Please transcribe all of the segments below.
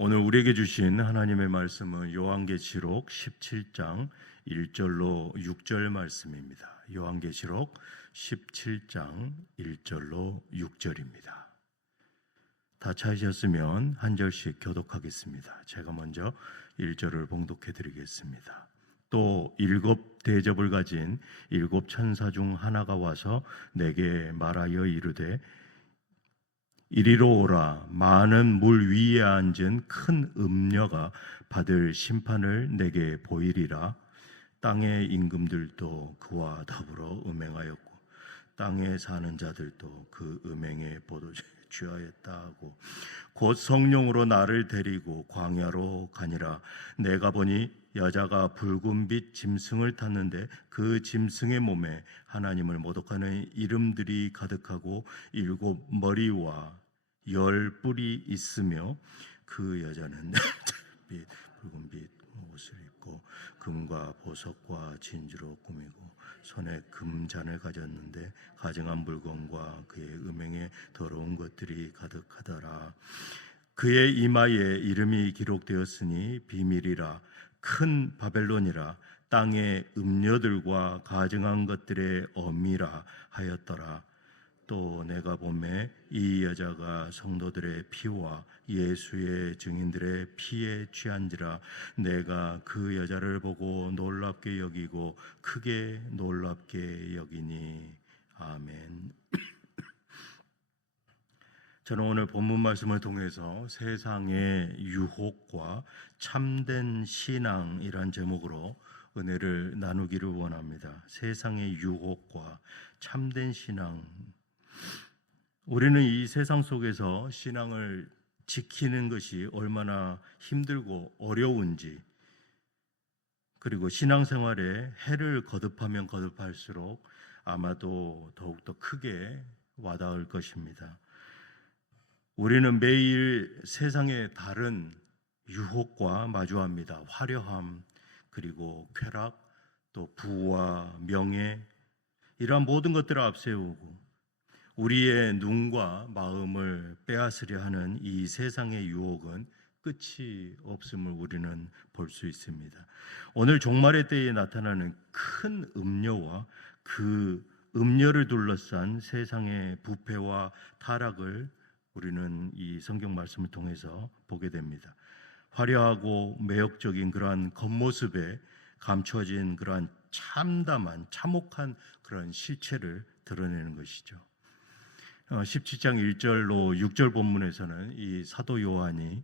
오늘 우리에게 주신 하나님의 말씀은 요한계시록 17장 1절로 6절 말씀입니다. 요한계시록 17장 1절로 6절입니다. 다 찾으셨으면 한 절씩 교독하겠습니다. 제가 먼저 1절을 봉독해 드리겠습니다. 또 7 대접을 가진 7 천사 중 하나가 와서 내게 말하여 이르되 이리로 오라. 많은 물 위에 앉은 큰 음녀가 받을 심판을 내게 보이리라. 땅의 임금들도 그와 더불어 음행하였고 땅에 사는 자들도 그 음행의 보도에 취하였다 하고 곧 성령으로 나를 데리고 광야로 가니라. 내가 보니 여자가 붉은빛 짐승을 탔는데 그 짐승의 몸에 하나님을 모독하는 이름들이 가득하고 7 머리와 10 뿔이 있으며 그 여자는 빛 붉은빛 옷을 입고 금과 보석과 진주로 꾸미고 손에 금잔을 가졌는데 가증한 물건과 그의 음행에 더러운 것들이 가득하더라. 그의 이마에 이름이 기록되었으니 비밀이라 큰 바벨론이라 땅의 음녀들과 가증한 것들의 어미라 하였더라. 또 내가 보매 이 여자가 성도들의 피와 예수의 증인들의 피에 취한지라. 내가 그 여자를 보고 놀랍게 여기고 크게 놀랍게 여기니. 아멘. 저는 오늘 본문 말씀을 통해서 세상의 유혹과 참된 신앙이란 제목으로 은혜를 나누기를 원합니다. 세상의 유혹과 참된 신앙. 우리는 이 세상 속에서 신앙을 지키는 것이 얼마나 힘들고 어려운지, 그리고 신앙생활에 해를 거듭하면 거듭할수록 아마도 더욱더 크게 와닿을 것입니다. 우리는 매일 세상의 다른 유혹과 마주합니다. 화려함, 그리고 쾌락, 또 부와 명예, 이러한 모든 것들을 앞세우고 우리의 눈과 마음을 빼앗으려 하는 이 세상의 유혹은 끝이 없음을 우리는 볼 수 있습니다. 오늘 종말의 때에 나타나는 큰 음녀와 그 음녀를 둘러싼 세상의 부패와 타락을 우리는 이 성경 말씀을 통해서 보게 됩니다. 화려하고 매력적인 그러한 겉모습에 감춰진 그러한 참담한 참혹한 그런 실체를 드러내는 것이죠. 17장 1절로 6절 본문에서는 이 사도 요한이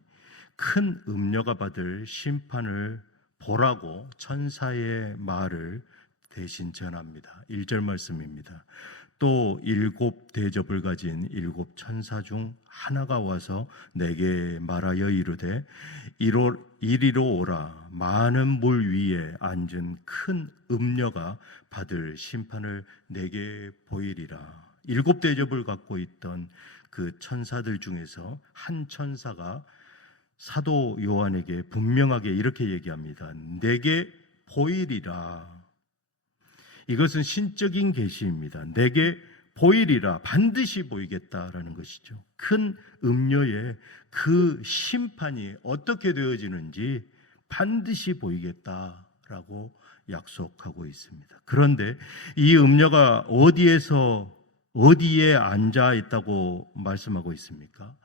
큰 음녀가 받을 심판을 보라고 천사의 말을 대신 전합니다. 1절 말씀입니다. 또 7 대접을 가진 7 천사 중 하나가 와서 내게 말하여 이르되 이리로 오라. 많은 물 위에 앉은 큰 음녀가 받을 심판을 내게 보이리라. 7 대접을 갖고 있던 그 천사들 중에서 한 천사가 사도 요한에게 분명하게 이렇게 얘기합니다. 내게 보이리라. 이것은 신적인 계시입니다. 내게 보이리라. 반드시 보이겠다라는 것이죠. 큰 음녀의 그 심판이 어떻게 되어지는지 반드시 보이겠다라고 약속하고 있습니다. 그런데 이 음녀가 어디에 앉아 있다고 말씀하고 있습니까?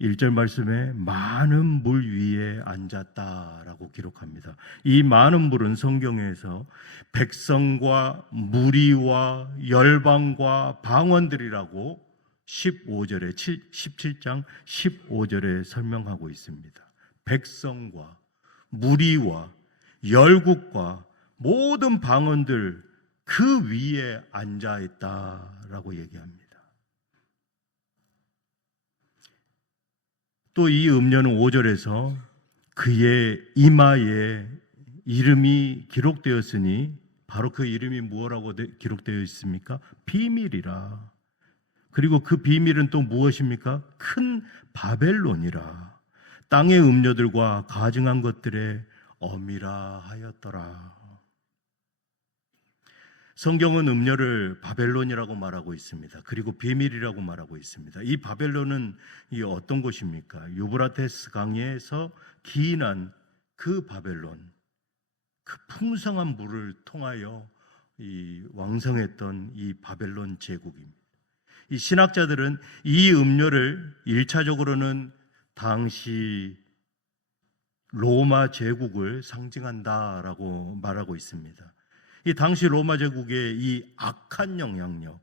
1절 말씀에 많은 물 위에 앉았다라고 기록합니다. 이 많은 물은 성경에서 백성과 무리와 열방과 방언들이라고 17장 15절에 설명하고 있습니다. 백성과 무리와 열국과 모든 방언들 그 위에 앉아 있다라고 얘기합니다. 또 이 음녀는 5절에서 그의 이마에 이름이 기록되었으니 바로 그 이름이 무엇이라고 기록되어 있습니까? 비밀이라. 그리고 그 비밀은 또 무엇입니까? 큰 바벨론이라. 땅의 음녀들과 가증한 것들의 어미라 하였더라. 성경은 음녀를 바벨론이라고 말하고 있습니다. 그리고 비밀이라고 말하고 있습니다. 이 바벨론은 이 어떤 곳입니까? 유브라테스 강에서 기인한 그 바벨론, 그 풍성한 물을 통하여 이 왕성했던 이 바벨론 제국입니다. 이 신학자들은 이 음료를 1차적으로는 당시 로마 제국을 상징한다라고 말하고 있습니다. 이 당시 로마 제국의 이 악한 영향력,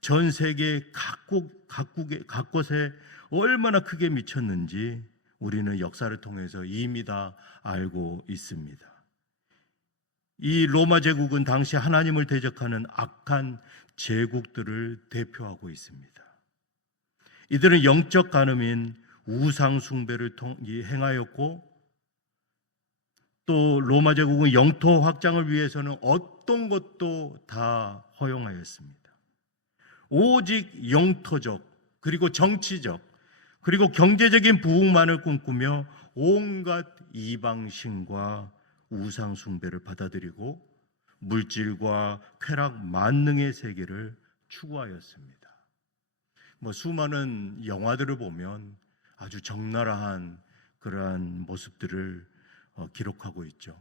전 세계 각곳에 얼마나 크게 미쳤는지 우리는 역사를 통해서 이미 다 알고 있습니다. 이 로마 제국은 당시 하나님을 대적하는 악한 제국들을 대표하고 있습니다. 이들은 영적 간음인 우상 숭배를 행하였고, 또 로마 제국은 영토 확장을 위해서는 어떤 것도 다 허용하였습니다. 오직 영토적, 그리고 정치적, 그리고 경제적인 부흥만을 꿈꾸며 온갖 이방신과 우상 숭배를 받아들이고 물질과 쾌락 만능의 세계를 추구하였습니다. 수많은 영화들을 보면 아주 적나라한 그러한 모습들을 기록하고 있죠.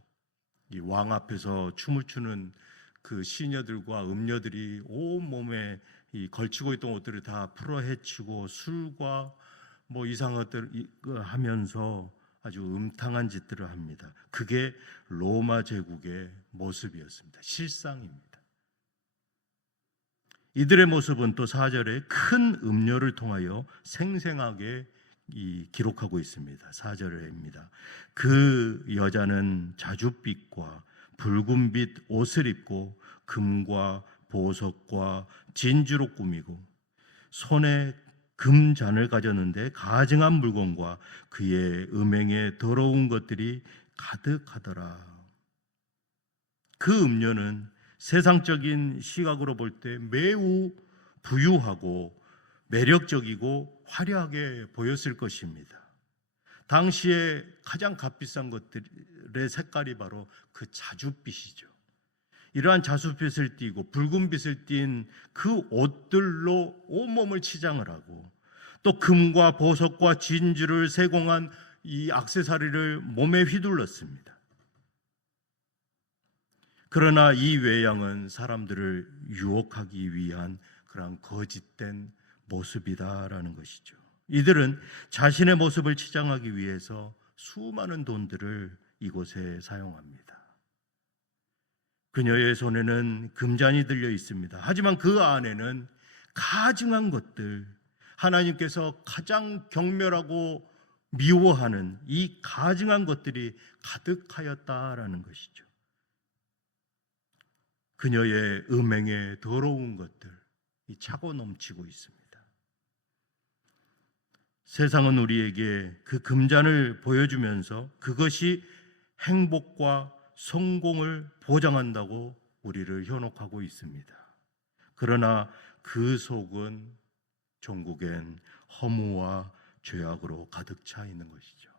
이 왕 앞에서 춤을 추는 그 시녀들과 음녀들이 온 몸에 이 걸치고 있던 옷들을 다 풀어헤치고 술과 이상한 것들 하면서 아주 음탕한 짓들을 합니다. 그게 로마 제국의 모습이었습니다. 실상입니다. 이들의 모습은 또 4절에 큰 음료를 통하여 생생하게 기록하고 있습니다. 4절입니다. 그 여자는 자줏빛과 붉은빛 옷을 입고 금과 보석과 진주로 꾸미고 손에 금잔을 가졌는데 가증한 물건과 그의 음행에 더러운 것들이 가득하더라. 그 음료는 세상적인 시각으로 볼 때 매우 부유하고 매력적이고 화려하게 보였을 것입니다. 당시에 가장 값비싼 것들의 색깔이 바로 그 자줏빛이죠. 이러한 자줏빛을 띠고 붉은빛을 띤 그 옷들로 온몸을 치장을 하고 또 금과 보석과 진주를 세공한 이 액세서리를 몸에 휘둘렀습니다. 그러나 이 외양은 사람들을 유혹하기 위한 그런 거짓된 모습이다라는 것이죠. 이들은 자신의 모습을 치장하기 위해서 수많은 돈들을 이곳에 사용합니다. 그녀의 손에는 금잔이 들려 있습니다. 하지만 그 안에는 가증한 것들, 하나님께서 가장 경멸하고 미워하는 이 가증한 것들이 가득하였다라는 것이죠. 그녀의 음행에 더러운 것들 차고 넘치고 있습니다. 세상은 우리에게 그 금잔을 보여주면서 그것이 행복과 성공을 보장한다고 우리를 현혹하고 있습니다. 그러나 그 속은 종국엔 허무와 죄악으로 가득 차 있는 것이죠.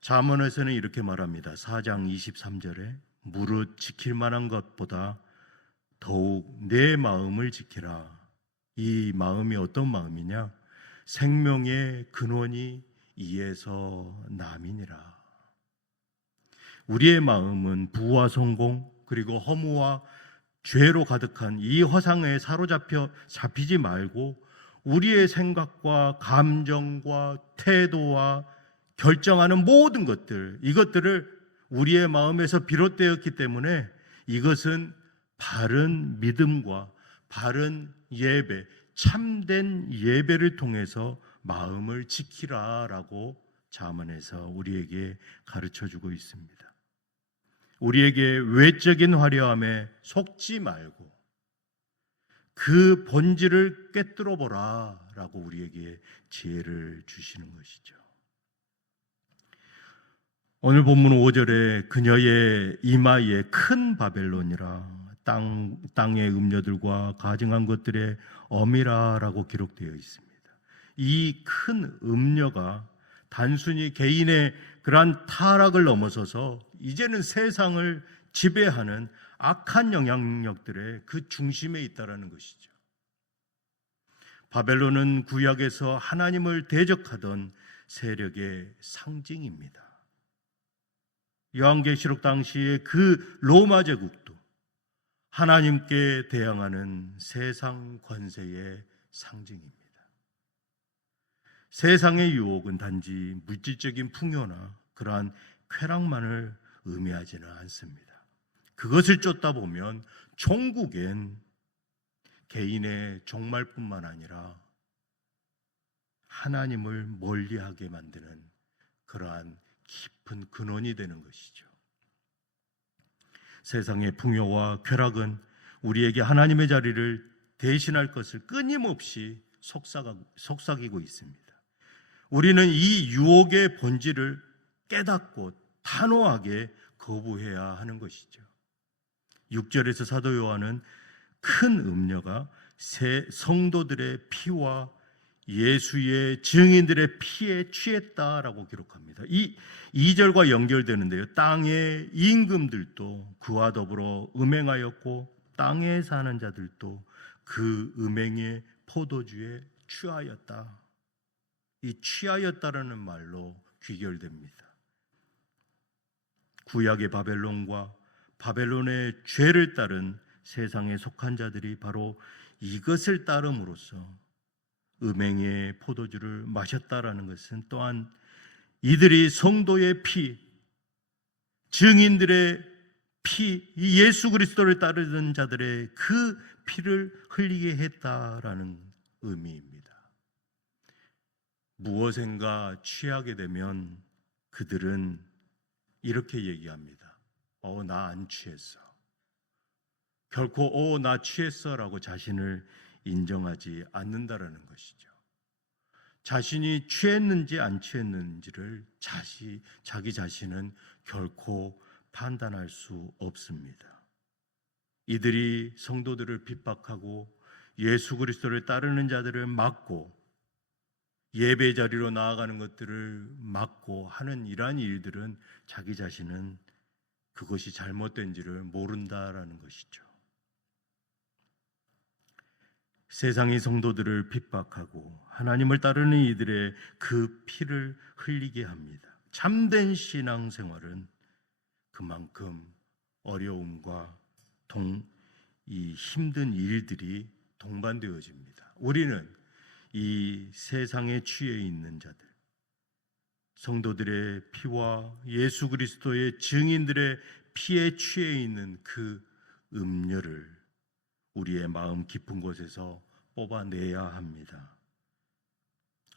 잠언에서는 이렇게 말합니다. 4장 23절에 무릇 지킬 만한 것보다 더욱 내 마음을 지키라. 이 마음이 어떤 마음이냐? 생명의 근원이 이에서 남이니라. 우리의 마음은 부와 성공 그리고 허무와 죄로 가득한 이 허상에 잡히지 말고 우리의 생각과 감정과 태도와 결정하는 모든 것들, 이것들을 우리의 마음에서 비롯되었기 때문에 이것은 바른 믿음과 바른 예배, 참된 예배를 통해서 마음을 지키라라고 잠언에서 우리에게 가르쳐주고 있습니다. 우리에게 외적인 화려함에 속지 말고 그 본질을 꿰뚫어 보라 라고 우리에게 지혜를 주시는 것이죠. 오늘 본문 5절에 그녀의 이마에 큰 바벨론이라 땅의 음녀들과 가증한 것들의 어미라라고 기록되어 있습니다. 이 큰 음녀가 단순히 개인의 그러한 타락을 넘어서서 이제는 세상을 지배하는 악한 영향력들의 그 중심에 있다라는 것이죠. 바벨론은 구약에서 하나님을 대적하던 세력의 상징입니다. 요한계시록 당시에 그 로마 제국도 하나님께 대항하는 세상 권세의 상징입니다. 세상의 유혹은 단지 물질적인 풍요나 그러한 쾌락만을 의미하지는 않습니다. 그것을 쫓다 보면 종국엔 개인의 종말뿐만 아니라 하나님을 멀리하게 만드는 그러한 깊은 근원이 되는 것이죠. 세상의 풍요와 쾌락은 우리에게 하나님의 자리를 대신할 것을 끊임없이 속삭이고 있습니다. 우리는 이 유혹의 본질을 깨닫고 단호하게 거부해야 하는 것이죠. 6절에서 사도 요한은 큰 음녀가 성도들의 피와 예수의 증인들의 피에 취했다라고 기록합니다. 이 2절과 연결되는데요. 땅의 임금들도 그와 더불어 음행하였고 땅에 사는 자들도 그 음행의 포도주에 취하였다. 이 취하였다라는 말로 귀결됩니다. 구약의 바벨론과 바벨론의 죄를 따른 세상에 속한 자들이 바로 이것을 따름으로써 음행의 포도주를 마셨다라는 것은 또한 이들이 성도의 피, 증인들의 피, 이 예수 그리스도를 따르는 자들의 그 피를 흘리게 했다라는 의미입니다. 무엇인가 취하게 되면 그들은 이렇게 얘기합니다. 나 안 취했어. 결코 나 취했어라고 자신을 인정하지 않는다라는 것이죠. 자신이 취했는지 안 취했는지를 자기 자신은 결코 판단할 수 없습니다. 이들이 성도들을 핍박하고 예수 그리스도를 따르는 자들을 막고 예배 자리로 나아가는 것들을 막고 하는 이러한 일들은 자기 자신은 그것이 잘못된지를 모른다라는 것이죠. 세상이 성도들을 핍박하고 하나님을 따르는 이들의 그 피를 흘리게 합니다. 참된 신앙생활은 그만큼 어려움과 이 힘든 일들이 동반되어집니다. 우리는 이 세상에 취해 있는 자들, 성도들의 피와 예수 그리스도의 증인들의 피에 취해 있는 그 음료를 우리의 마음 깊은 곳에서 뽑아내야 합니다.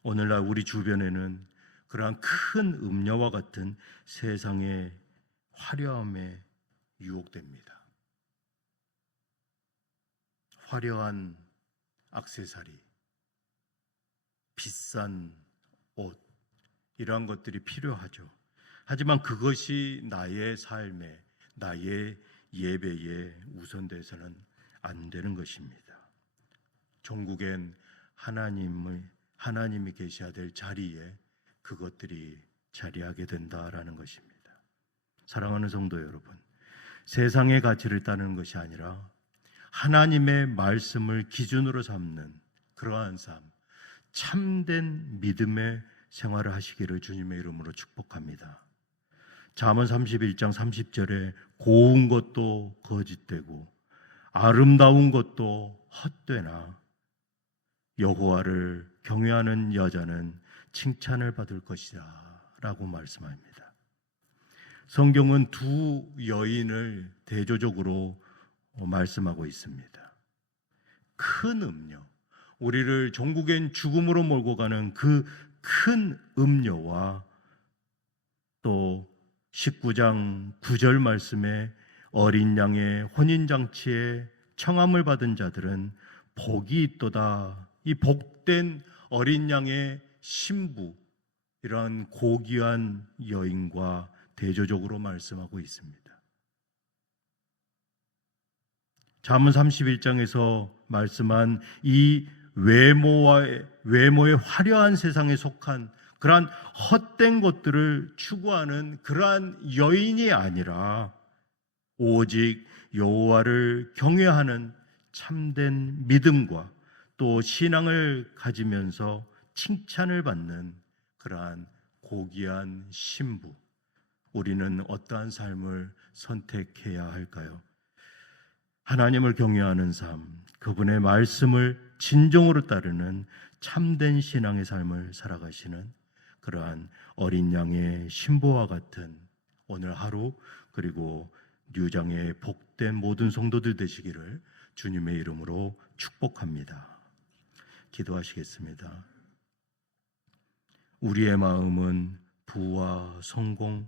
오늘날 우리 주변에는 그러한 큰 음료와 같은 세상의 화려함에 유혹됩니다. 화려한 액세서리, 비싼 옷, 이러한 것들이 필요하죠. 하지만 그것이 나의 삶에, 나의 예배에 우선돼서는 안 되는 것입니다. 종국엔 하나님이 계셔야 될 자리에 그것들이 자리하게 된다라는 것입니다. 사랑하는 성도 여러분, 세상의 가치를 따르는 것이 아니라 하나님의 말씀을 기준으로 삼는 그러한 삶, 참된 믿음의 생활을 하시기를 주님의 이름으로 축복합니다. 잠언 31장 30절에 고운 것도 거짓되고 아름다운 것도 헛되나 여호와를 경외하는 여자는 칭찬을 받을 것이다 라고 말씀합니다. 성경은 두 여인을 대조적으로 말씀하고 있습니다. 큰 음료, 우리를 종국엔 죽음으로 몰고 가는 그 큰 음료와 또 19장 9절 말씀에 어린 양의 혼인잔치에 청함을 받은 자들은 복이 있도다. 이 복된 어린 양의 신부, 이러한 고귀한 여인과 대조적으로 말씀하고 있습니다. 잠언 31장에서 말씀한 이 외모의 화려한 세상에 속한 그러한 헛된 것들을 추구하는 그러한 여인이 아니라 오직 여호와를 경외하는 참된 믿음과 또 신앙을 가지면서 칭찬을 받는 그러한 고귀한 신부, 우리는 어떠한 삶을 선택해야 할까요? 하나님을 경외하는 삶, 그분의 말씀을 진정으로 따르는 참된 신앙의 삶을 살아가시는 그러한 어린 양의 신부와 같은 오늘 하루, 그리고 뉴장의 복된 모든 성도들 되시기를 주님의 이름으로 축복합니다. 기도하시겠습니다. 우리의 마음은 부와 성공,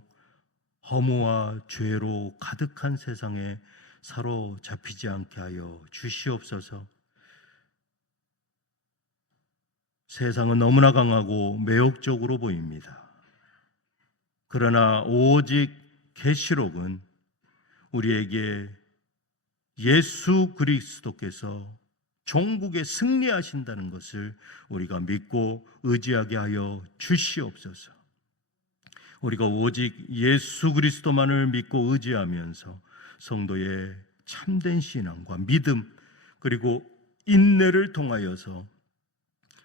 허무와 죄로 가득한 세상에 사로잡히지 않게 하여 주시옵소서. 세상은 너무나 강하고 매혹적으로 보입니다. 그러나 오직 계시록은 우리에게 예수 그리스도께서 종국에 승리하신다는 것을 우리가 믿고 의지하게 하여 주시옵소서. 우리가 오직 예수 그리스도만을 믿고 의지하면서 성도의 참된 신앙과 믿음, 그리고 인내를 통하여서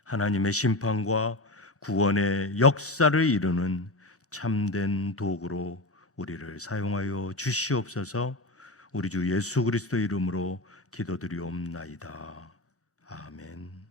하나님의 심판과 구원의 역사를 이루는 참된 도구로 우리를 사용하여 주시옵소서. 우리 주 예수 그리스도 이름으로 기도드리옵나이다. 아멘.